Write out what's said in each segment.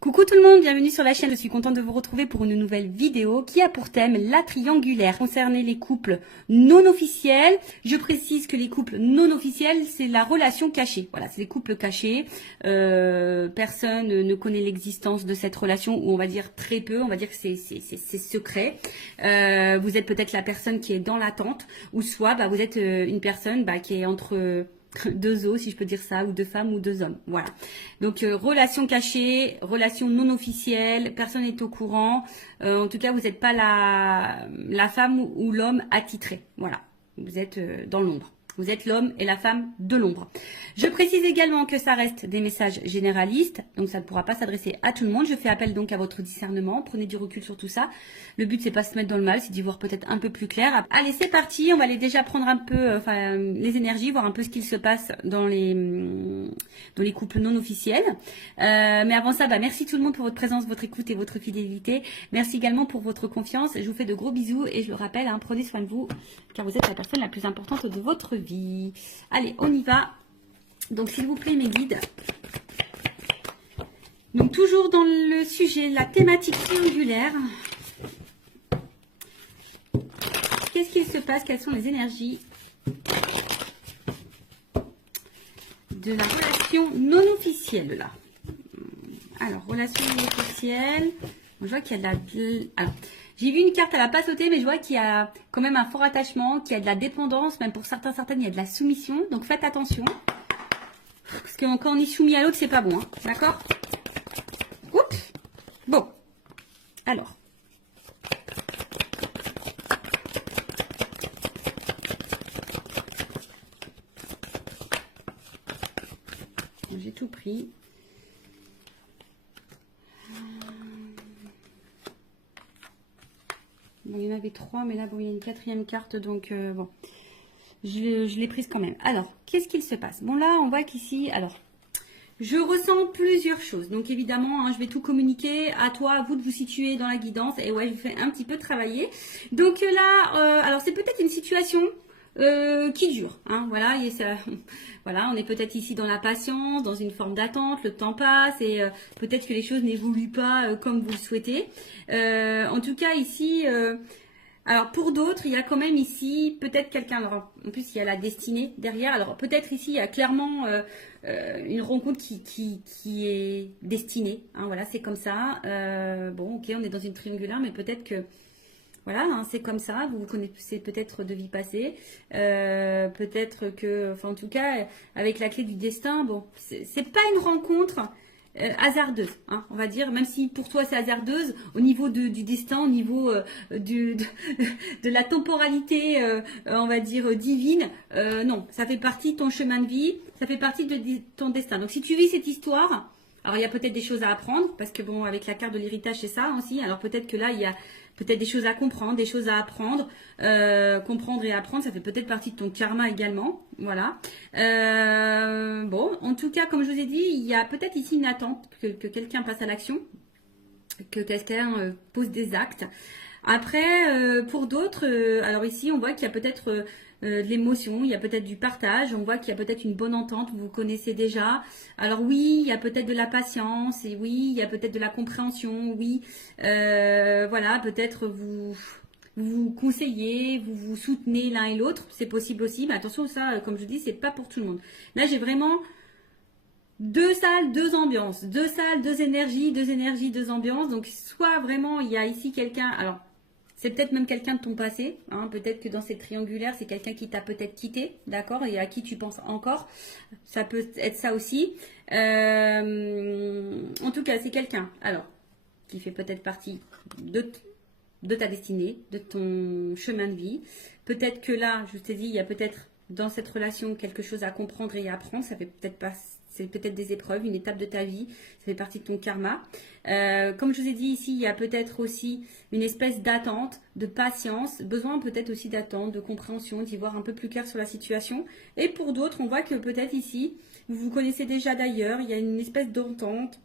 Coucou tout le monde, bienvenue sur la chaîne. Je suis contente de vous retrouver pour une nouvelle vidéo qui a pour thème la triangulaire. Concernant les couples non officiels, je précise que les couples non officiels, c'est la relation cachée. Voilà, c'est les couples cachés. Personne ne connaît l'existence de cette relation, ou on va dire très peu, on va dire que c'est secret. Vous êtes peut-être la personne qui est dans l'attente, ou soit vous êtes une personne qui est entre deux os, si je peux dire ça, ou deux femmes ou deux hommes. Voilà. Donc relation cachée, relation non officielle, personne n'est au courant. En tout cas, vous n'êtes pas la femme ou l'homme attitré. Voilà. Vous êtes dans l'ombre. Vous êtes l'homme et la femme de l'ombre. Je précise également que ça reste des messages généralistes, donc ça ne pourra pas s'adresser à tout le monde. Je fais appel donc à votre discernement. Prenez du recul sur tout ça. Le but, c'est pas se mettre dans le mal, c'est d'y voir peut-être un peu plus clair. Allez, c'est parti. On va aller déjà prendre un peu les énergies, voir un peu ce qu'il se passe dans les couples non officiels. Mais avant ça, merci tout le monde pour votre présence, votre écoute et votre fidélité. Merci également pour votre confiance. Je vous fais de gros bisous et je le rappelle, prenez soin de vous, car vous êtes la personne la plus importante de votre vie. Allez, on y va. Donc, s'il vous plaît, mes guides. Donc, toujours dans le sujet, la thématique triangulaire. Qu'est-ce qu'il se passe? Quelles sont les énergies de la relation non officielle, là? Alors, relation non officielle. Je vois qu'il y a de la... Alors, j'ai vu une carte, elle n'a pas sauté, mais je vois qu'il y a quand même un fort attachement, qu'il y a de la dépendance, même pour certaines, il y a de la soumission. Donc, faites attention. Parce que quand on est soumis à l'autre, c'est pas bon. D'accord? Oups. Bon. Alors. J'ai tout pris. Bon, il y en avait trois, mais là, bon, il y a une quatrième carte, donc bon. Je l'ai prise quand même. Alors, qu'est-ce qu'il se passe? Bon, là, on voit qu'ici, alors, je ressens plusieurs choses. Donc, évidemment, je vais tout communiquer. À toi, à vous de vous situer dans la guidance. Et ouais, je vous fais un petit peu travailler. Donc là, alors, c'est peut-être une situation qui dure. Voilà, voilà, on est peut-être ici dans la patience, dans une forme d'attente. Le temps passe et peut-être que les choses n'évoluent pas comme vous le souhaitez. En tout cas, ici... alors pour d'autres, il y a quand même ici peut-être quelqu'un, alors en plus il y a la destinée derrière, alors peut-être ici il y a clairement une rencontre qui est destinée, voilà, c'est comme ça. Bon, ok, on est dans une triangulaire, mais peut-être que, voilà, c'est comme ça, vous connaissez peut-être de vie passée, peut-être que, enfin en tout cas, avec la clé du destin, bon, c'est pas une rencontre hasardeuse, on va dire, même si pour toi c'est hasardeuse, au niveau du destin, au niveau de la temporalité, on va dire divine, non, ça fait partie de ton chemin de vie, ça fait partie de ton destin. Donc si tu vis cette histoire, alors il y a peut-être des choses à apprendre, parce que bon, avec la carte de l'héritage c'est ça aussi, alors peut-être que là il y a peut-être des choses à comprendre, des choses à apprendre. Comprendre et apprendre, ça fait peut-être partie de ton karma également. Voilà. Bon, en tout cas, comme je vous ai dit, il y a peut-être ici une attente que quelqu'un passe à l'action, que quelqu'un pose des actes. Après, pour d'autres, alors ici, on voit qu'il y a peut-être de l'émotion, il y a peut-être du partage, on voit qu'il y a peut-être une bonne entente, vous connaissez déjà. Alors oui, il y a peut-être de la patience, et oui, il y a peut-être de la compréhension, oui. Voilà, peut-être vous conseillez, vous vous soutenez l'un et l'autre, c'est possible aussi. Mais attention, ça, comme je dis, c'est pas pour tout le monde. Là, j'ai vraiment... deux salles, deux ambiances. Deux salles, deux énergies, deux ambiances. Donc, soit vraiment, il y a ici quelqu'un... Alors, c'est peut-être même quelqu'un de ton passé. Peut-être que dans cette triangulaire, c'est quelqu'un qui t'a peut-être quitté, d'accord, et à qui tu penses encore. Ça peut être ça aussi. En tout cas, c'est quelqu'un, alors, qui fait peut-être partie de ta destinée, de ton chemin de vie. Peut-être que là, je t'ai dit, il y a peut-être dans cette relation quelque chose à comprendre et à apprendre. Ça fait peut-être pas... C'est peut-être des épreuves, une étape de ta vie, ça fait partie de ton karma. Comme je vous ai dit ici, il y a peut-être aussi une espèce d'attente, de patience, besoin peut-être aussi d'attente, de compréhension, d'y voir un peu plus clair sur la situation. Et pour d'autres, on voit que peut-être ici, vous vous connaissez déjà d'ailleurs, il y a une espèce d'entente,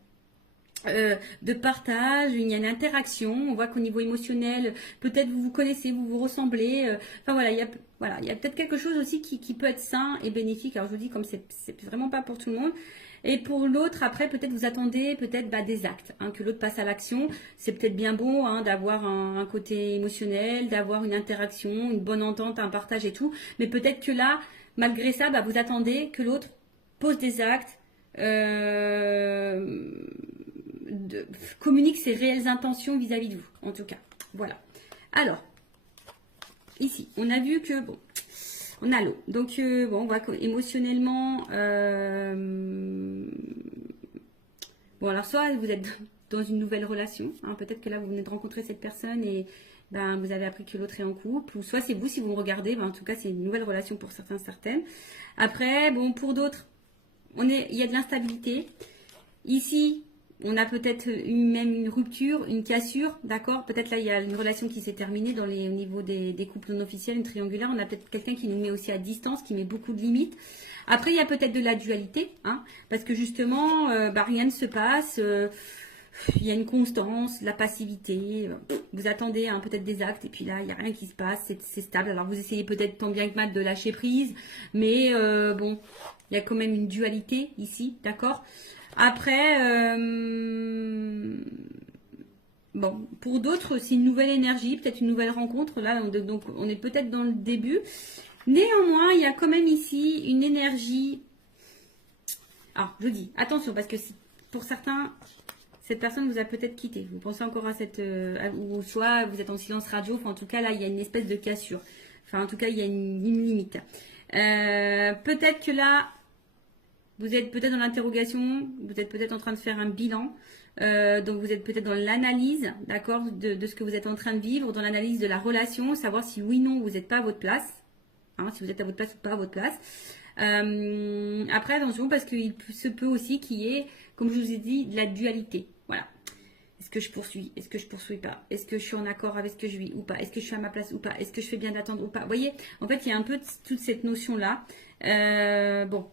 de partage, il y a une interaction, on voit qu'au niveau émotionnel, peut-être vous vous connaissez, vous vous ressemblez, enfin voilà, il y a peut-être quelque chose aussi qui peut être sain et bénéfique. Alors je vous dis, comme c'est vraiment pas pour tout le monde, Et pour l'autre, après, peut-être vous attendez peut-être des actes, hein, que l'autre passe à l'action. C'est peut-être bien beau hein, d'avoir un côté émotionnel, d'avoir une interaction, une bonne entente, un partage et tout. Mais peut-être que là, malgré ça, vous attendez que l'autre pose des actes, communique ses réelles intentions vis-à-vis de vous, en tout cas. Voilà. Alors, ici, on a vu que, bon, on a l'eau. Donc, bon, on va émotionnellement... bon, alors, soit vous êtes dans une nouvelle relation. Hein, peut-être que là, vous venez de rencontrer cette personne et vous avez appris que l'autre est en couple. Ou soit c'est vous, si vous me regardez. En tout cas, c'est une nouvelle relation pour certains, certaines. Après, bon, pour d'autres, il y a de l'instabilité. Ici, on a peut-être même une rupture, une cassure, d'accord. Peut-être là, il y a une relation qui s'est terminée au niveau des couples non officiels, une triangulaire. On a peut-être quelqu'un qui nous met aussi à distance, qui met beaucoup de limites. Après, il y a peut-être de la dualité, hein, parce que justement, rien ne se passe. Il y a une constance, la passivité. Vous attendez hein, peut-être des actes, et puis là, il n'y a rien qui se passe. C'est stable. Alors, vous essayez peut-être tant bien que mal de lâcher prise, mais bon, il y a quand même une dualité ici, d'accord. Après, bon, pour d'autres, c'est une nouvelle énergie, peut-être une nouvelle rencontre. Là, donc, on est peut-être dans le début. Néanmoins, il y a quand même ici une énergie. Alors, je dis, attention, parce que pour certains, cette personne vous a peut-être quitté. Vous pensez encore à cette... ou soit vous êtes en silence radio. Enfin, en tout cas, là, il y a une espèce de cassure. Enfin, en tout cas, il y a une limite. Peut-être que là... Vous êtes peut-être dans l'interrogation, vous êtes peut-être en train de faire un bilan, donc vous êtes peut-être dans l'analyse, d'accord, de ce que vous êtes en train de vivre, dans l'analyse de la relation, savoir si oui, non, vous n'êtes pas à votre place, hein, si vous êtes à votre place ou pas à votre place. Après, attention, parce qu'il se peut aussi qu'il y ait, comme je vous ai dit, de la dualité, voilà. Est-ce que je poursuis? Est-ce que je poursuis pas? Est-ce que je suis en accord avec ce que je vis ou pas? Est-ce que je suis à ma place ou pas? Est-ce que je fais bien d'attendre ou pas? Vous voyez, en fait, il y a un peu toute cette notion-là. Bon.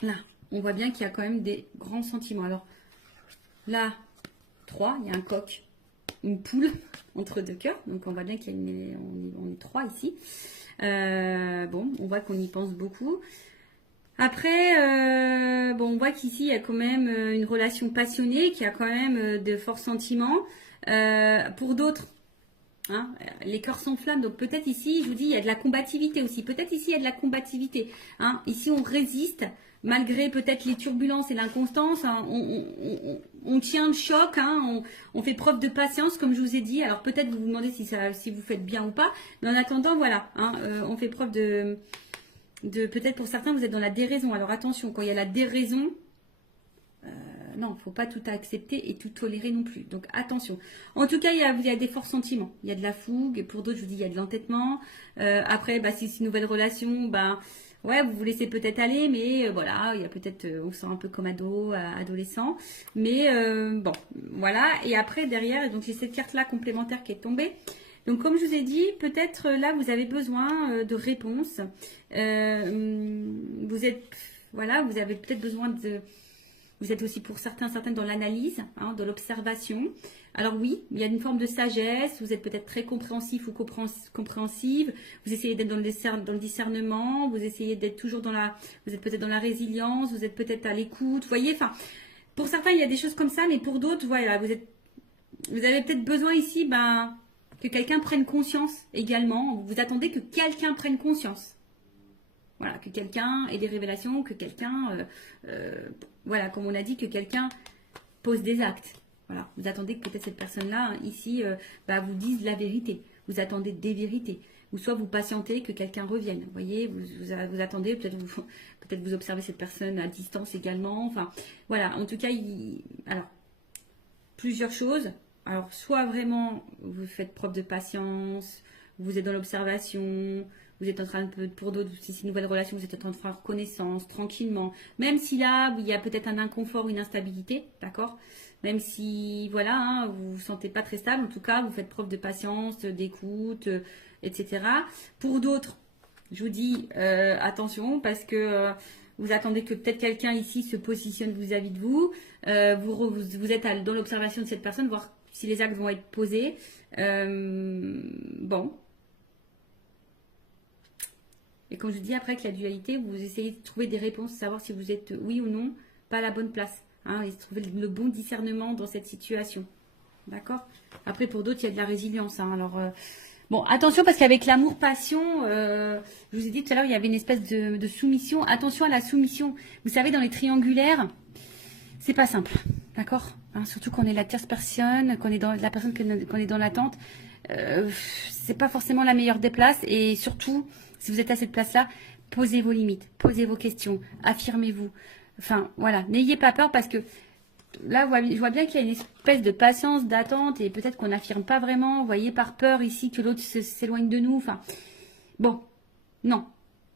Là, on voit bien qu'il y a quand même des grands sentiments. Alors, là, 3, il y a un coq, une poule entre deux cœurs. Donc, on voit bien qu'il y a on est 3 ici. Bon, on voit qu'on y pense beaucoup. Après, bon, on voit qu'ici, il y a quand même une relation passionnée, qui a quand même de forts sentiments. Pour d'autres, hein, les cœurs s'enflamment, donc peut-être ici, je vous dis, il y a de la combativité aussi. Peut-être ici, il y a de la combativité. Hein. Ici, on résiste, malgré peut-être les turbulences et l'inconstance. Hein, on tient le choc, hein, on fait preuve de patience, comme je vous ai dit. Alors peut-être vous vous demandez si vous faites bien ou pas. Mais en attendant, voilà, hein, on fait preuve de peut-être pour certains, vous êtes dans la déraison. Alors attention, quand il y a la déraison... non, il ne faut pas tout accepter et tout tolérer non plus. Donc attention. En tout cas, il y a des forts sentiments. Il y a de la fougue. Pour d'autres, je vous dis, il y a de l'entêtement. Après, si c'est une nouvelle relation, ouais, vous vous laissez peut-être aller, mais voilà, il y a peut-être, on se sent un peu comme adolescent. Mais bon, voilà. Et après, derrière, donc j'ai cette carte-là complémentaire qui est tombée. Donc, comme je vous ai dit, peut-être là, vous avez besoin de réponses. Vous avez peut-être besoin de... Vous êtes aussi pour certaines dans l'analyse, hein, dans l'observation. Alors oui, il y a une forme de sagesse, vous êtes peut-être très compréhensif ou compréhensive, vous essayez d'être dans le discernement, vous essayez d'être toujours vous êtes peut-être dans la résilience, vous êtes peut-être à l'écoute, vous voyez, enfin, pour certains il y a des choses comme ça, mais pour d'autres, voilà, vous avez peut-être besoin ici, que quelqu'un prenne conscience également, vous attendez que quelqu'un prenne conscience. Voilà, que quelqu'un ait des révélations, que quelqu'un, voilà, comme on a dit, que quelqu'un pose des actes. Voilà, vous attendez que peut-être cette personne-là, ici, vous dise la vérité. Vous attendez des vérités. Ou soit vous patientez que quelqu'un revienne. Vous voyez, vous attendez, peut-être vous observez cette personne à distance également. Enfin, voilà, en tout cas, alors, plusieurs choses. Alors, soit vraiment, vous faites preuve de patience, vous êtes dans l'observation, vous êtes en train de, pour d'autres, si c'est une nouvelle relation, vous êtes en train de faire connaissance tranquillement. Même si là, il y a peut-être un inconfort, une instabilité, d'accord? Même si, voilà, hein, vous vous sentez pas très stable, en tout cas, vous faites preuve de patience, d'écoute, etc. Pour d'autres, je vous dis attention, parce que vous attendez que peut-être quelqu'un ici se positionne vis-à-vis de vous. Vous êtes dans l'observation de cette personne, voir si les actes vont être posés. Bon. Et comme je dis, après, avec la dualité, vous essayez de trouver des réponses, savoir si vous êtes oui ou non pas à la bonne place. Hein, et trouver le bon discernement dans cette situation. D'accord? Après, pour d'autres, il y a de la résilience. Hein, alors, bon, attention parce qu'avec l'amour-passion, je vous ai dit tout à l'heure, il y avait une espèce de soumission. Attention à la soumission. Vous savez, dans les triangulaires, c'est pas simple. D'accord? Hein, surtout qu'on est la tierce personne, qu'on est dans la personne qu'on est dans l'attente. C'est pas forcément la meilleure des places. Et surtout, si vous êtes à cette place-là, posez vos limites, posez vos questions, affirmez-vous. Enfin, voilà, n'ayez pas peur parce que là, je vois bien qu'il y a une espèce de patience, d'attente et peut-être qu'on n'affirme pas vraiment, vous voyez, par peur ici que l'autre s'éloigne de nous. Enfin, bon, non,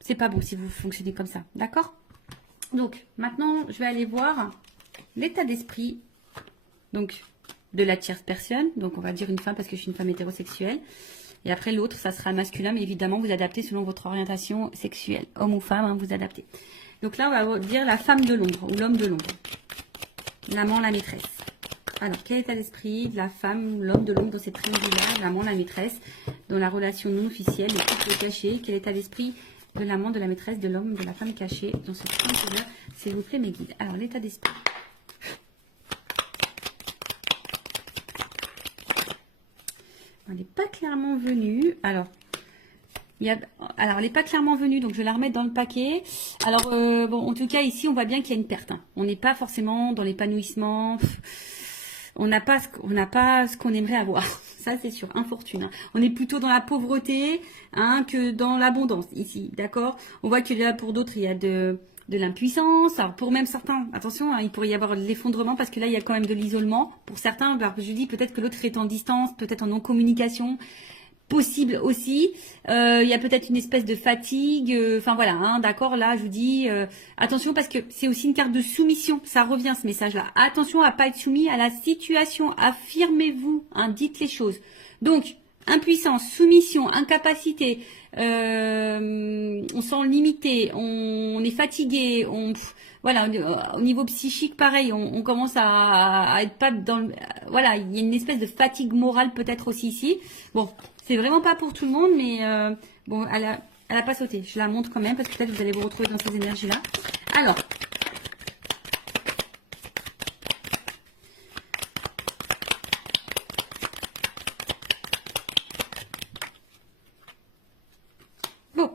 c'est pas bon si vous fonctionnez comme ça, d'accord? Donc, maintenant, je vais aller voir l'état d'esprit, donc, de la tierce personne. Donc, on va dire une femme parce que je suis une femme hétérosexuelle. Et après, l'autre, ça sera masculin, mais évidemment, vous adaptez selon votre orientation sexuelle. Homme ou femme, hein, vous adaptez. Donc là, on va dire la femme de l'ombre ou l'homme de l'ombre. L'amant, la maîtresse. Alors, quel état d'esprit de la femme ou l'homme de l'ombre dans cette triangulaire, l'amant, la maîtresse, dans la relation non officielle, le couple caché? Quel état d'esprit de l'amant, de la maîtresse, de l'homme, de la femme cachée dans ce triangulaire? S'il vous plaît, mes guides. Alors, l'état d'esprit. Elle n'est pas clairement venue. Alors, elle n'est pas clairement venue, donc je vais la remettre dans le paquet. Alors, bon, en tout cas, ici, on voit bien qu'il y a une perte. Hein. On n'est pas forcément dans l'épanouissement. On n'a pas ce qu'on aimerait avoir. Ça, c'est sûr, infortune. Hein. On est plutôt dans la pauvreté hein, que dans l'abondance, ici, d'accord? On voit que là, pour d'autres, il y a de l'impuissance. Alors, pour même certains, attention, hein, il pourrait y avoir de l'effondrement parce que là, il y a quand même de l'isolement. Pour certains, bah, je dis peut-être que l'autre est en distance, peut-être en non-communication. Possible aussi. Il y a peut-être une espèce de fatigue. Enfin voilà, hein, d'accord. Là, je vous dis attention parce que c'est aussi une carte de soumission. Ça revient ce message-là. Attention à pas être soumis à la situation. Affirmez-vous. Hein, dites les choses. Donc impuissance, soumission, incapacité. On sent limité. On est fatigué. Voilà, au niveau psychique, pareil, on commence à être pas dans le... Voilà, il y a une espèce de fatigue morale peut-être aussi ici. Bon, c'est vraiment pas pour tout le monde, mais bon, elle a pas sauté. Je la montre quand même parce que peut-être vous allez vous retrouver dans ces énergies-là. Alors, bon.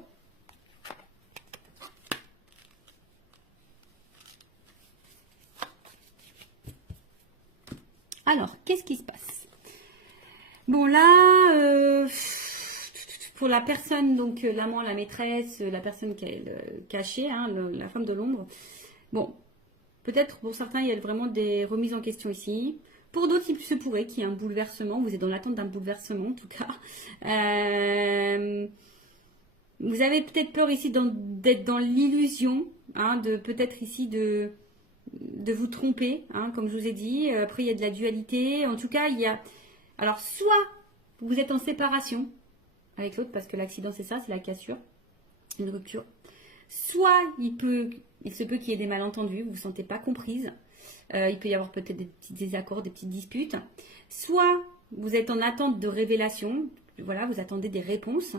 Alors, qu'est-ce qui se passe? Bon, là, pour la personne, donc l'amant, la maîtresse, la personne qui est cachée, hein, la femme de l'ombre, bon, peut-être pour certains, il y a vraiment des remises en question ici. Pour d'autres, il se pourrait qu'il y ait un bouleversement. Vous êtes dans l'attente d'un bouleversement, en tout cas. Vous avez peut-être peur ici d'être dans l'illusion, hein, de peut-être ici de vous tromper, hein, comme je vous ai dit. Après, il y a de la dualité. En tout cas, il y a... Alors, soit vous êtes en séparation avec l'autre, parce que l'accident, c'est ça, c'est la cassure, une rupture. Soit il se peut qu'il y ait des malentendus, vous ne vous sentez pas comprise. Il peut y avoir peut-être des petits désaccords, des petites disputes. Soit vous êtes en attente de révélation, voilà, vous attendez des réponses.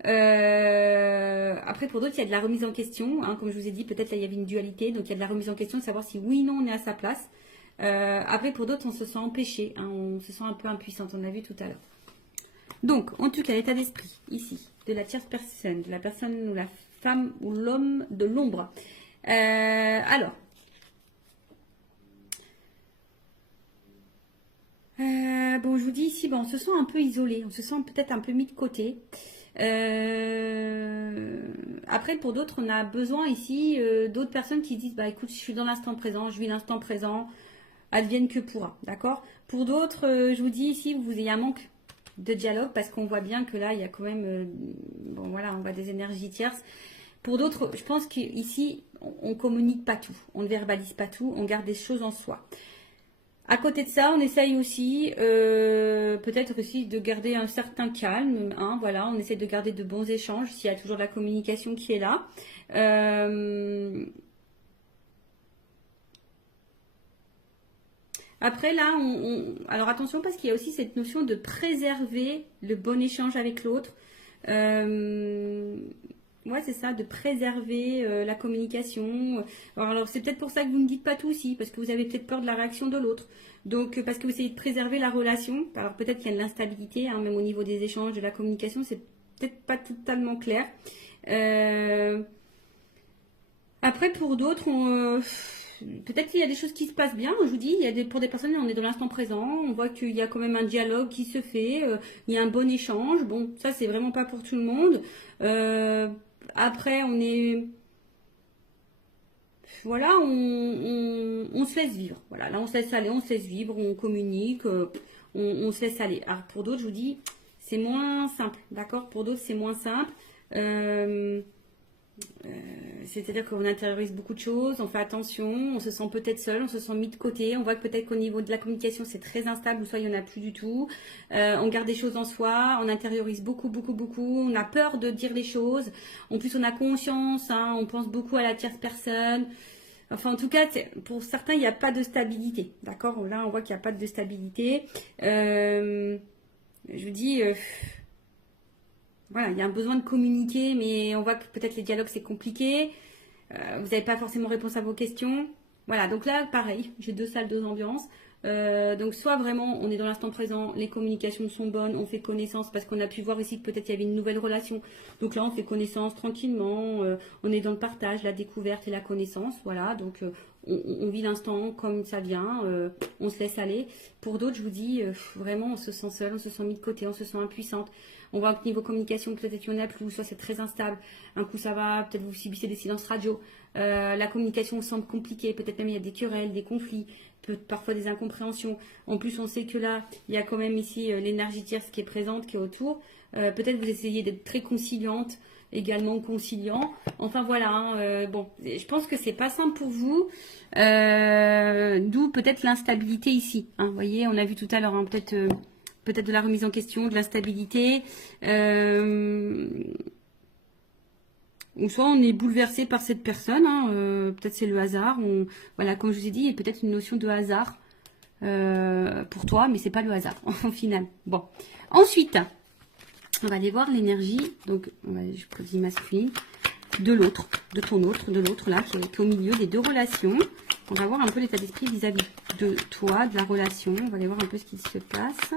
Après, pour d'autres, il y a de la remise en question. Hein, comme je vous ai dit, peut-être là, il y avait une dualité. Donc, il y a de la remise en question de savoir si oui ou non on est à sa place. Après, pour d'autres, on se sent empêché. Hein, on se sent un peu impuissante. On a vu tout à l'heure. Donc, en tout cas, l'état d'esprit, ici, de la tierce personne, de la personne ou la femme ou l'homme de l'ombre. Alors. Bon, je vous dis ici, bon, on se sent un peu isolé. On se sent peut-être un peu mis de côté. Après, pour d'autres, on a besoin ici d'autres personnes qui disent, bah écoute, je suis dans l'instant présent, je vis l'instant présent, advienne que pourra, d'accord? Pour d'autres, je vous dis ici, vous ayez un manque de dialogue parce qu'on voit bien que là, il y a quand même, bon voilà, on voit des énergies tierces. Pour d'autres, je pense qu'ici, on communique pas tout, on ne verbalise pas tout, on garde des choses en soi. À côté de ça, on essaye aussi, peut-être aussi de garder un certain calme. Hein, voilà, on essaie de garder de bons échanges s'il y a toujours de la communication qui est là. Après là, alors attention parce qu'il y a aussi cette notion de préserver le bon échange avec l'autre. Ouais, c'est ça, de préserver la communication. Alors c'est peut-être pour ça que vous ne dites pas tout aussi, parce que vous avez peut-être peur de la réaction de l'autre. Donc, parce que vous essayez de préserver la relation. Alors peut-être qu'il y a de l'instabilité, hein, même au niveau des échanges, de la communication, c'est peut-être pas totalement clair. Euh, Après, pour d'autres, peut-être qu'il y a des choses qui se passent bien. Je vous dis, pour des personnes, on est dans l'instant présent. On voit qu'il y a quand même un dialogue qui se fait. Il y a un bon échange. Bon, ça, c'est vraiment pas pour tout le monde. Après, voilà, on se laisse vivre. Voilà, là, on se laisse aller, on se laisse vivre, on communique, on se laisse aller. Alors, pour d'autres, je vous dis, c'est moins simple. D'accord? Pour d'autres, c'est moins simple. Euh, C'est-à-dire qu'on intériorise beaucoup de choses, on fait attention, on se sent peut-être seul, on se sent mis de côté, on voit que peut-être qu'au niveau de la communication c'est très instable ou soit il n'y en a plus du tout. On garde des choses en soi, on intériorise beaucoup, beaucoup, beaucoup, on a peur de dire les choses. En plus on a conscience, hein, on pense beaucoup à la tierce personne. Enfin en tout cas, pour certains il n'y a pas de stabilité. D'accord? Là on voit qu'il n'y a pas de stabilité. Je vous dis... voilà, il y a un besoin de communiquer, mais on voit que peut-être les dialogues c'est compliqué. Vous n'avez pas forcément réponse à vos questions. Voilà, donc là, pareil, j'ai deux salles, deux ambiances. Donc soit vraiment on est dans l'instant présent, les communications sont bonnes, on fait connaissance parce qu'on a pu voir ici que peut-être il y avait une nouvelle relation. Donc là on fait connaissance tranquillement, on est dans le partage, la découverte et la connaissance. Voilà, donc on vit l'instant comme ça vient, on se laisse aller. Pour d'autres, je vous dis, vraiment on se sent seul, on se sent mis de côté, on se sent impuissante. On voit que niveau communication, peut-être il y en a plus, soit c'est très instable. Un coup ça va, peut-être vous subissez des silences radio. La communication semble compliquée, peut-être même il y a des querelles, des conflits, parfois des incompréhensions. En plus, on sait que là, il y a quand même ici l'énergie tierce qui est présente, qui est autour. Peut-être vous essayez d'être très conciliante, également conciliant. Enfin voilà, hein, bon, je pense que c'est pas simple pour vous. D'où peut-être l'instabilité ici. Hein. Vous voyez, on a vu tout à l'heure, hein, peut-être de la remise en question, de l'instabilité. Ou soit on est bouleversé par cette personne, hein, peut-être c'est le hasard. Voilà, comme je vous ai dit, il y a peut-être une notion de hasard pour toi, mais c'est pas le hasard au final. Bon, ensuite, on va aller voir l'énergie. Donc, je choisis masculine de l'autre, de ton autre, de l'autre là, qui est au milieu des deux relations. On va voir un peu l'état d'esprit vis-à-vis de toi, de la relation. On va aller voir un peu ce qui se passe.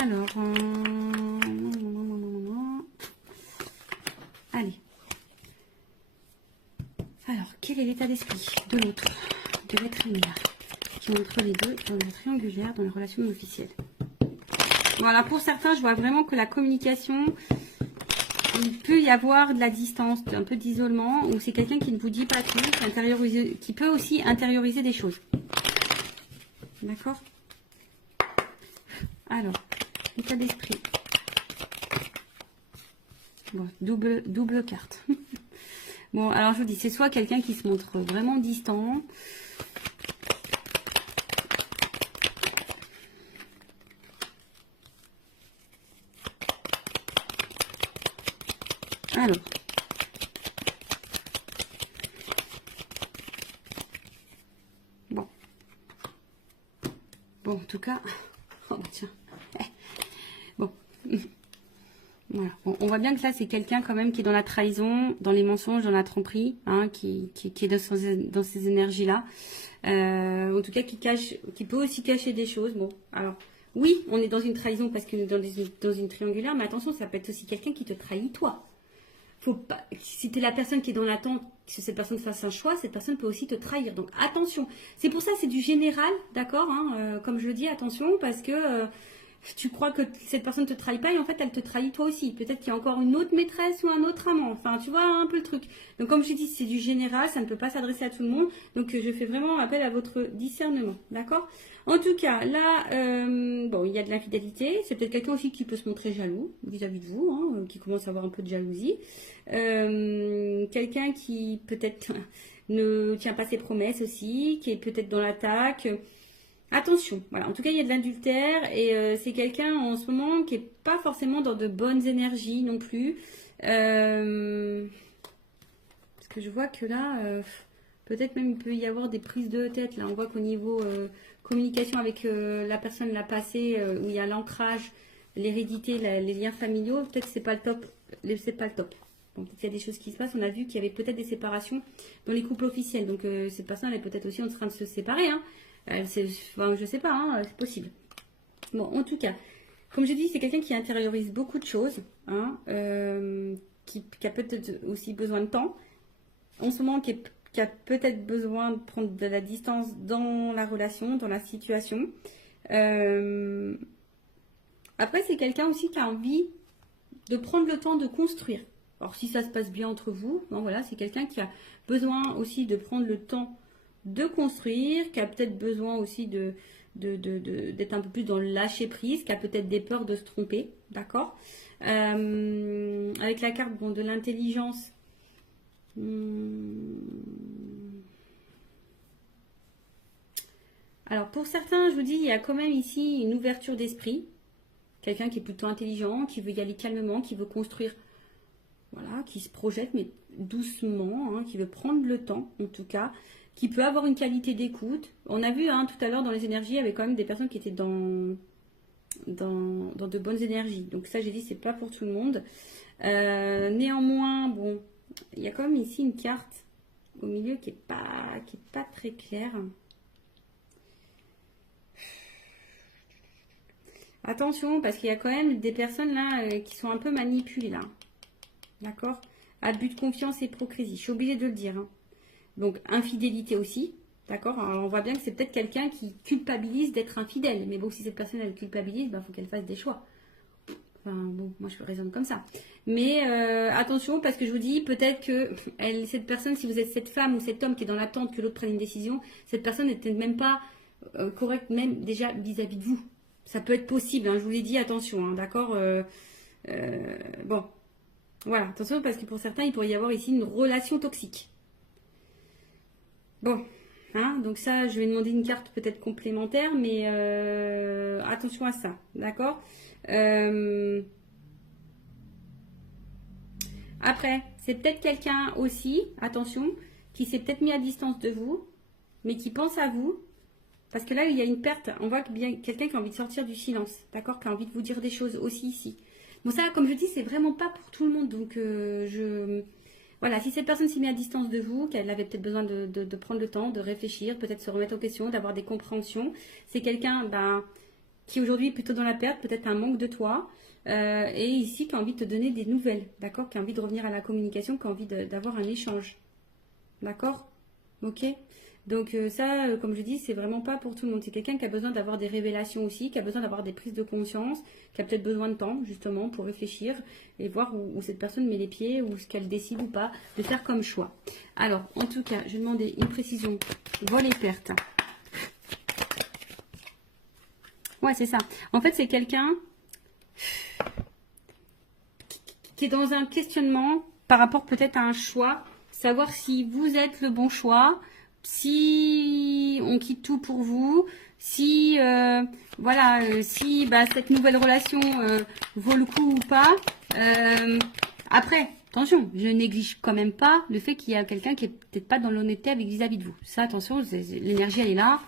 Alors, allez. Alors, quel est l'état d'esprit de l'autre, de l'être aimé là, qui est entre les deux dans le triangulaire, dans la relation officielle. Voilà, pour certains, je vois vraiment que la communication, il peut y avoir de la distance, un peu d'isolement, ou c'est quelqu'un qui ne vous dit pas tout, qui peut aussi intérioriser des choses. D'accord? Alors, l'état d'esprit. Bon, double carte. Bon, alors je vous dis, c'est soit quelqu'un qui se montre vraiment distant. Alors. Bon. Bon, en tout cas. Oh, bah tiens. Bon. Voilà. Bon, on voit bien que là, c'est quelqu'un quand même qui est dans la trahison, dans les mensonges, dans la tromperie, hein, qui est dans ces énergies-là. En tout cas, qui peut aussi cacher des choses. Bon, alors, oui, on est dans une trahison parce qu'on est dans une triangulaire, mais attention, ça peut être aussi quelqu'un qui te trahit toi. Faut pas, si tu es la personne qui est dans l'attente que cette personne fasse un choix, cette personne peut aussi te trahir. Donc, attention. C'est pour ça, c'est du général, d'accord, hein, comme je le dis, attention, parce que... tu crois que cette personne te trahit pas et en fait elle te trahit toi aussi. Peut-être qu'il y a encore une autre maîtresse ou un autre amant. Enfin, tu vois un peu le truc. Donc comme je dis, c'est du général, ça ne peut pas s'adresser à tout le monde. Donc je fais vraiment appel à votre discernement. D'accord? En tout cas, là, bon, il y a de l'infidélité. C'est peut-être quelqu'un aussi qui peut se montrer jaloux vis-à-vis de vous, hein, qui commence à avoir un peu de jalousie. Quelqu'un qui peut-être ne tient pas ses promesses aussi, qui est peut-être dans l'attaque. Attention, voilà. En tout cas, il y a de l'adultère et c'est quelqu'un en ce moment qui n'est pas forcément dans de bonnes énergies non plus. Parce que je vois que là, peut-être même il peut y avoir des prises de tête. Là, on voit qu'au niveau communication avec la personne là passée, où il y a l'ancrage, l'hérédité, les liens familiaux, peut-être c'est pas le top. C'est pas le top. Bon, peut-être qu'il y a des choses qui se passent. On a vu qu'il y avait peut-être des séparations dans les couples officiels. Donc, cette personne, elle est peut-être aussi en train de se séparer. Hein. Enfin, je sais pas, hein, c'est possible. Bon, en tout cas, comme je dis, c'est quelqu'un qui intériorise beaucoup de choses. Hein, qui a peut-être aussi besoin de temps. En ce moment, qui a peut-être besoin de prendre de la distance dans la relation, dans la situation. Après, c'est quelqu'un aussi qui a envie de prendre le temps de construire. Alors, si ça se passe bien entre vous, bon, voilà, c'est quelqu'un qui a besoin aussi de prendre le temps de construire, qui a peut-être besoin aussi d'être un peu plus dans le lâcher prise, qui a peut-être des peurs de se tromper, d'accord. Avec la carte bon, de l'intelligence, alors pour certains, je vous dis, il y a quand même ici une ouverture d'esprit. Quelqu'un qui est plutôt intelligent, qui veut y aller calmement, qui veut construire, voilà, qui se projette, mais doucement, hein, qui veut prendre le temps, en tout cas, qui peut avoir une qualité d'écoute. On a vu hein, tout à l'heure dans les énergies, il y avait quand même des personnes qui étaient dans de bonnes énergies. Donc ça, j'ai dit, c'est pas pour tout le monde. Néanmoins, bon, il y a quand même ici une carte au milieu qui est pas très claire. Attention, parce qu'il y a quand même des personnes là qui sont un peu manipulées là. D'accord? Abus de confiance et hypocrisie. Je suis obligée de le dire. Hein. Donc, infidélité aussi. D'accord? On voit bien que c'est peut-être quelqu'un qui culpabilise d'être infidèle. Mais bon, si cette personne elle culpabilise, il faut qu'elle fasse des choix. Enfin, bon, moi je raisonne comme ça. Mais attention, parce que je vous dis, peut-être que cette personne, si vous êtes cette femme ou cet homme qui est dans l'attente que l'autre prenne une décision, cette personne n'était même pas correcte, même déjà vis-à-vis de vous. Ça peut être possible, hein, je vous l'ai dit, attention, hein, d'accord. Bon, voilà, attention, parce que pour certains, il pourrait y avoir ici une relation toxique. Bon, hein, donc ça, je vais demander une carte peut-être complémentaire, mais attention à ça, d'accord. Après, c'est peut-être quelqu'un aussi, attention, qui s'est peut-être mis à distance de vous, mais qui pense à vous. Parce que là, il y a une perte. On voit bien quelqu'un qui a envie de sortir du silence. D'accord? Qui a envie de vous dire des choses aussi ici. Bon, ça, comme je dis, c'est vraiment pas pour tout le monde. Donc, voilà. Si cette personne s'est mise à distance de vous, qu'elle avait peut-être besoin de prendre le temps, de réfléchir, peut-être se remettre en question, d'avoir des compréhensions. C'est quelqu'un qui aujourd'hui est plutôt dans la perte, peut-être un manque de toi. Et ici, qui a envie de te donner des nouvelles. D'accord? Qui a envie de revenir à la communication, qui a envie d'avoir un échange. D'accord? Ok? Donc ça, comme je dis, c'est vraiment pas pour tout le monde. C'est quelqu'un qui a besoin d'avoir des révélations aussi, qui a besoin d'avoir des prises de conscience, qui a peut-être besoin de temps, justement, pour réfléchir et voir où cette personne met les pieds, ou ce qu'elle décide ou pas de faire comme choix. Alors, en tout cas, je vais demander une précision. Vol et perte. Ouais, c'est ça. En fait, c'est quelqu'un qui est dans un questionnement par rapport peut-être à un choix, savoir si vous êtes le bon choix, si on quitte tout pour vous, si si cette nouvelle relation vaut le coup ou pas. Après, attention, je néglige quand même pas le fait qu'il y a quelqu'un qui est peut-être pas dans l'honnêteté avec vis-à-vis de vous. Ça, attention, l'énergie elle est là.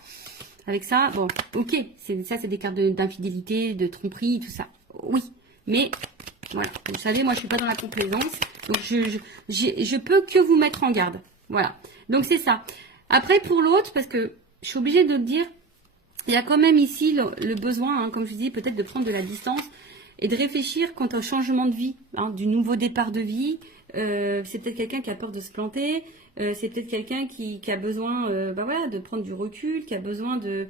Avec ça, bon, ok, c'est des cartes d'infidélité, de tromperie, tout ça. Oui, mais voilà, vous savez, moi je suis pas dans la complaisance, donc je peux que vous mettre en garde. Voilà, donc c'est ça. Après, pour l'autre, parce que je suis obligée de le dire, il y a quand même ici le besoin, hein, comme je vous dis, peut-être de prendre de la distance et de réfléchir quant au changement de vie, hein, du nouveau départ de vie. C'est peut-être quelqu'un qui a peur de se planter, c'est peut-être quelqu'un qui a besoin de prendre du recul, qui a besoin de...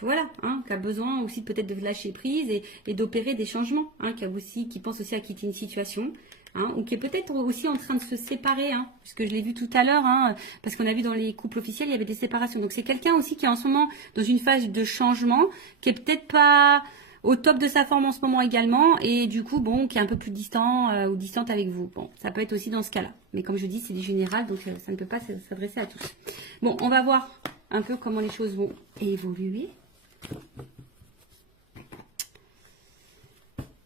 Voilà, hein, qui a besoin aussi peut-être de lâcher prise et d'opérer des changements, hein, qui pense aussi à quitter une situation. Hein, ou qui est peut-être aussi en train de se séparer, hein, puisque je l'ai vu tout à l'heure, hein, parce qu'on a vu dans les couples officiels, il y avait des séparations. Donc c'est quelqu'un aussi qui est en ce moment dans une phase de changement, qui est peut-être pas au top de sa forme en ce moment également, et du coup, bon, qui est un peu plus distant ou distante avec vous. Bon, ça peut être aussi dans ce cas-là. Mais comme je dis, c'est du général, donc ça ne peut pas s'adresser à tous. Bon, on va voir un peu comment les choses vont évoluer.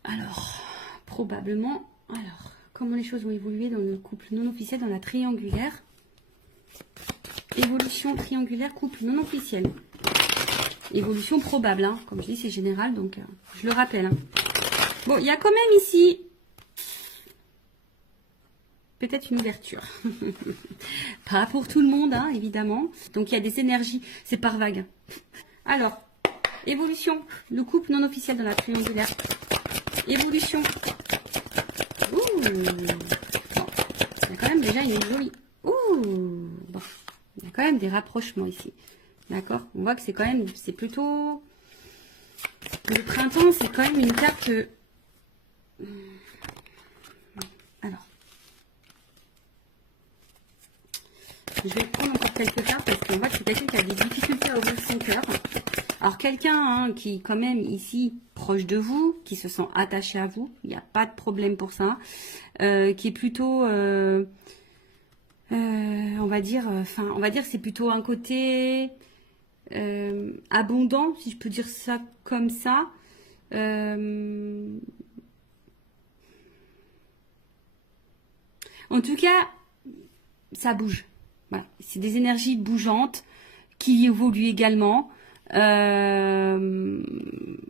Alors, probablement... Alors, comment les choses vont évoluer dans le couple non officiel, dans la triangulaire. Évolution triangulaire, couple non officiel. Évolution probable, hein. Comme je dis, c'est général, donc je le rappelle. Hein. Bon, il y a quand même ici peut-être une ouverture. Pas pour tout le monde, hein, évidemment. Donc, il y a des énergies. C'est par vague. Alors, évolution. Le couple non officiel dans la triangulaire. Évolution. Ouh. Bon. Il y a quand même déjà une jolie... Ouh. Bon. Il y a quand même des rapprochements ici. D'accord? On voit que c'est quand même... C'est plutôt... Le printemps, c'est quand même une carte... Alors. Je vais prendre encore quelques cartes parce qu'on voit que c'est quelqu'un qui a des difficultés à ouvrir son cœur. Alors quelqu'un hein, qui quand même ici proche de vous, qui se sent attaché à vous, il n'y a pas de problème pour ça, qui est plutôt, on va dire c'est plutôt un côté abondant, si je peux dire ça comme ça. En tout cas, ça bouge. Voilà. C'est des énergies bougeantes qui évoluent également. Bon,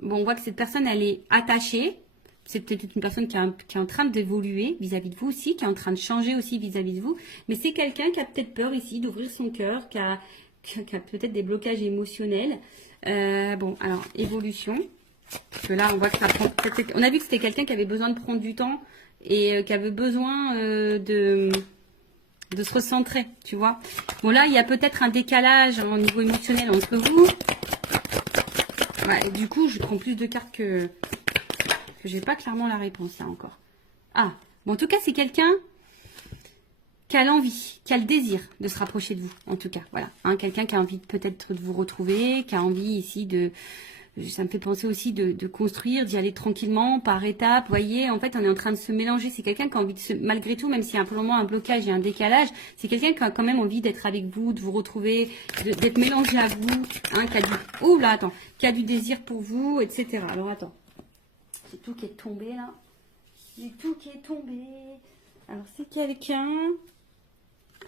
on voit que cette personne, elle est attachée. C'est peut-être une personne qui est en train d'évoluer vis-à-vis de vous aussi, qui est en train de changer aussi vis-à-vis de vous. Mais c'est quelqu'un qui a peut-être peur ici d'ouvrir son cœur, qui a peut-être des blocages émotionnels. Bon, alors, évolution. Parce que là, on voit que ça prend... On a vu que c'était quelqu'un qui avait besoin de prendre du temps et qui avait besoin de se recentrer, tu vois. Bon, là, il y a peut-être un décalage au niveau émotionnel entre vous. Ouais, du coup, je prends plus de cartes que j'ai pas clairement la réponse, là, encore. Ah, bon, en tout cas, c'est quelqu'un qui a l'envie, qui a le désir de se rapprocher de vous, en tout cas, voilà. Hein, quelqu'un qui a envie peut-être de vous retrouver, qui a envie ici de... Ça me fait penser aussi de construire, d'y aller tranquillement, par étapes. Vous voyez, en fait, on est en train de se mélanger. C'est quelqu'un qui a envie de se... Malgré tout, même s'il y a pour le moment un blocage et un décalage, c'est quelqu'un qui a quand même envie d'être avec vous, de vous retrouver, d'être mélangé à vous. Hein, qui a du... Oh là, attends. Qui a du désir pour vous, etc. Alors, attends. C'est tout qui est tombé, là. J'ai tout qui est tombé. Alors, c'est quelqu'un...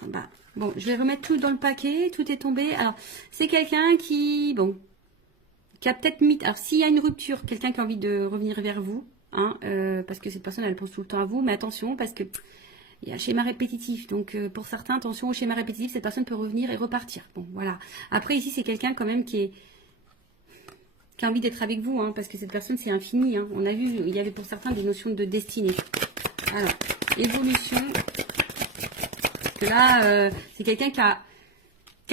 Bah, bon, je vais remettre tout dans le paquet. Tout est tombé. Alors, c'est quelqu'un qui... Bon... qui a peut-être mis... Alors, s'il y a une rupture, quelqu'un qui a envie de revenir vers vous, hein, parce que cette personne, elle pense tout le temps à vous, mais attention, parce que il y a un schéma répétitif. Donc, pour certains, attention au schéma répétitif, cette personne peut revenir et repartir. Bon, voilà. Après, ici, c'est quelqu'un quand même qui a envie d'être avec vous, hein, parce que cette personne, c'est infini. Hein. On a vu, il y avait pour certains des notions de destinée. Alors, évolution. Parce que là, c'est quelqu'un qui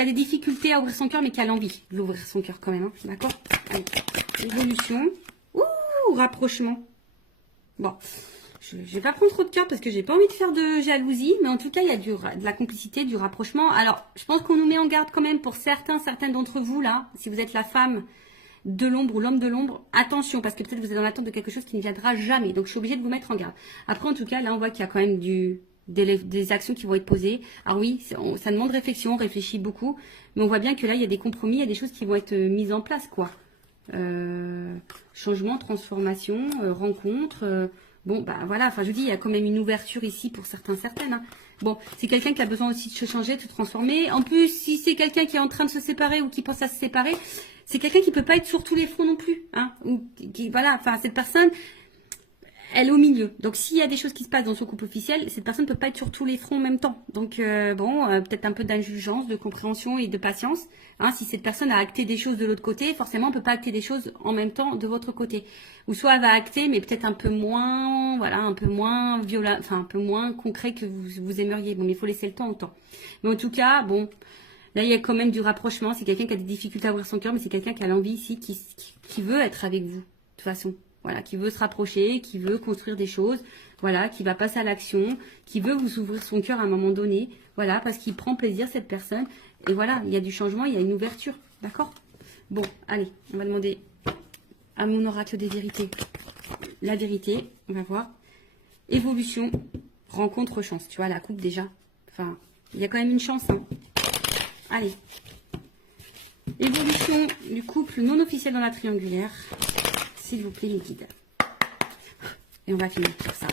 a des difficultés à ouvrir son cœur, mais qui a l'envie d'ouvrir son cœur quand même. Hein. D'accord? Allez. Évolution. Ouh, rapprochement. Bon, je vais pas prendre trop de cœur parce que j'ai pas envie de faire de jalousie, mais en tout cas, il y a de la complicité, du rapprochement. Alors, je pense qu'on nous met en garde quand même pour certaines d'entre vous, là, si vous êtes la femme de l'ombre ou l'homme de l'ombre, attention, parce que peut-être vous êtes dans l'attente de quelque chose qui ne viendra jamais. Donc, je suis obligée de vous mettre en garde. Après, en tout cas, là, on voit qu'il y a quand même des actions qui vont être posées. Alors oui, ça demande réflexion, on réfléchit beaucoup, mais on voit bien que là, il y a des compromis, il y a des choses qui vont être mises en place, quoi. Changement, transformation, rencontre. Bon, bah voilà, enfin je vous dis, il y a quand même une ouverture ici pour certaines. Hein. Bon, c'est quelqu'un qui a besoin aussi de se changer, de se transformer. En plus, si c'est quelqu'un qui est en train de se séparer ou qui pense à se séparer, c'est quelqu'un qui peut pas être sur tous les fronts non plus. Hein, ou voilà, enfin cette personne... Elle est au milieu. Donc, s'il y a des choses qui se passent dans son couple officiel, cette personne ne peut pas être sur tous les fronts en même temps. Donc, peut-être un peu d'indulgence, de compréhension et de patience. Hein, si cette personne a acté des choses de l'autre côté, forcément, on ne peut pas acter des choses en même temps de votre côté. Ou soit elle va acter, mais peut-être un peu moins, voilà, un peu moins violent, enfin, un peu moins concret que vous aimeriez. Bon, mais il faut laisser le temps au temps. Mais en tout cas, bon, là, il y a quand même du rapprochement. C'est quelqu'un qui a des difficultés à ouvrir son cœur, mais c'est quelqu'un qui a l'envie ici, qui veut être avec vous, de toute façon. Voilà, qui veut se rapprocher, qui veut construire des choses, voilà, qui va passer à l'action, qui veut vous ouvrir son cœur à un moment donné, voilà, parce qu'il prend plaisir, cette personne. Et voilà, il y a du changement, il y a une ouverture, d'accord? Bon, allez, on va demander à mon oracle des vérités la vérité, on va voir. Évolution, rencontre, chance, tu vois, la coupe déjà. Enfin, il y a quand même une chance, hein. Allez. Évolution du couple non officiel dans la triangulaire. S'il vous plaît, les guides. Et on va finir sur ça.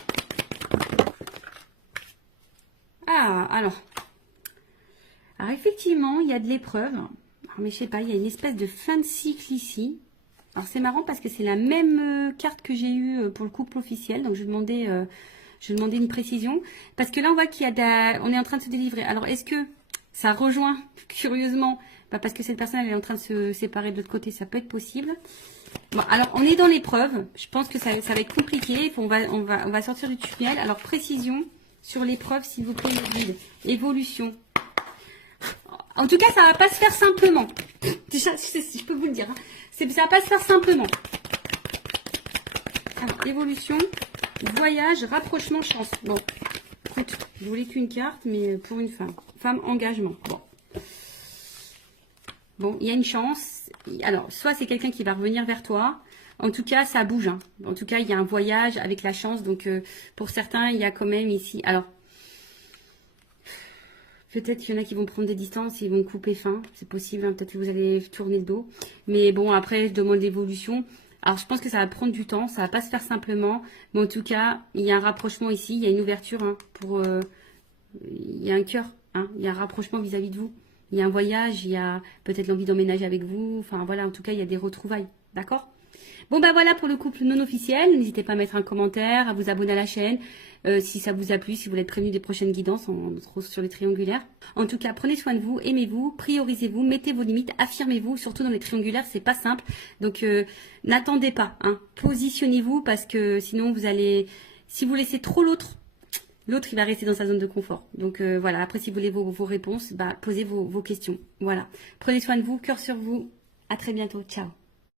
Ah, alors. Alors, effectivement, il y a de l'épreuve. Mais je sais pas, il y a une espèce de fin de cycle ici. Alors, c'est marrant parce que c'est la même carte que j'ai eue pour le couple officiel. Donc, je vais demander Je demandais une précision. Parce que là, on voit qu'il y a on est en train de se délivrer. Alors, est-ce que ça rejoint, curieusement, parce que cette personne, elle est en train de se séparer de l'autre côté, ça peut être possible. Bon, alors, on est dans l'épreuve. Je pense que ça va être compliqué. On va sortir du tunnel. Alors, précision sur l'épreuve, s'il vous plaît, le guide. Évolution. En tout cas, ça va pas se faire simplement. Déjà, je peux vous le dire. Hein. Ça va pas se faire simplement. Alors, évolution, voyage, rapprochement, chance. Bon, écoute, je voulais qu'une carte, mais pour une femme. Femme, engagement. Bon, il y a une chance. Alors, soit c'est quelqu'un qui va revenir vers toi. En tout cas, ça bouge. Hein. En tout cas, il y a un voyage avec la chance. Donc, pour certains, il y a quand même ici... Alors, peut-être qu'il y en a qui vont prendre des distances et ils vont couper fin. C'est possible. Hein. Peut-être que vous allez tourner le dos. Mais bon, après, je demande l'évolution. Alors, je pense que ça va prendre du temps. Ça va pas se faire simplement. Mais en tout cas, il y a un rapprochement ici. Il y a une ouverture. Hein, il y a un cœur. Hein, il y a un rapprochement vis-à-vis de vous. Il y a un voyage. Il y a peut-être l'envie d'emménager avec vous. Enfin, voilà. En tout cas, il y a des retrouvailles. D'accord ? Bon, ben voilà pour le couple non officiel. N'hésitez pas à mettre un commentaire, à vous abonner à la chaîne. Si ça vous a plu, si vous voulez être prévenu des prochaines guidances, on trouve sur les triangulaires. En tout cas, prenez soin de vous, aimez-vous, priorisez-vous, mettez vos limites, affirmez-vous. Surtout dans les triangulaires, c'est pas simple. Donc, n'attendez pas. Hein. Positionnez-vous parce que sinon, si vous laissez trop l'autre, il va rester dans sa zone de confort. Donc, voilà. Après, si vous voulez vos réponses, posez vos questions. Voilà. Prenez soin de vous, cœur sur vous. À très bientôt. Ciao.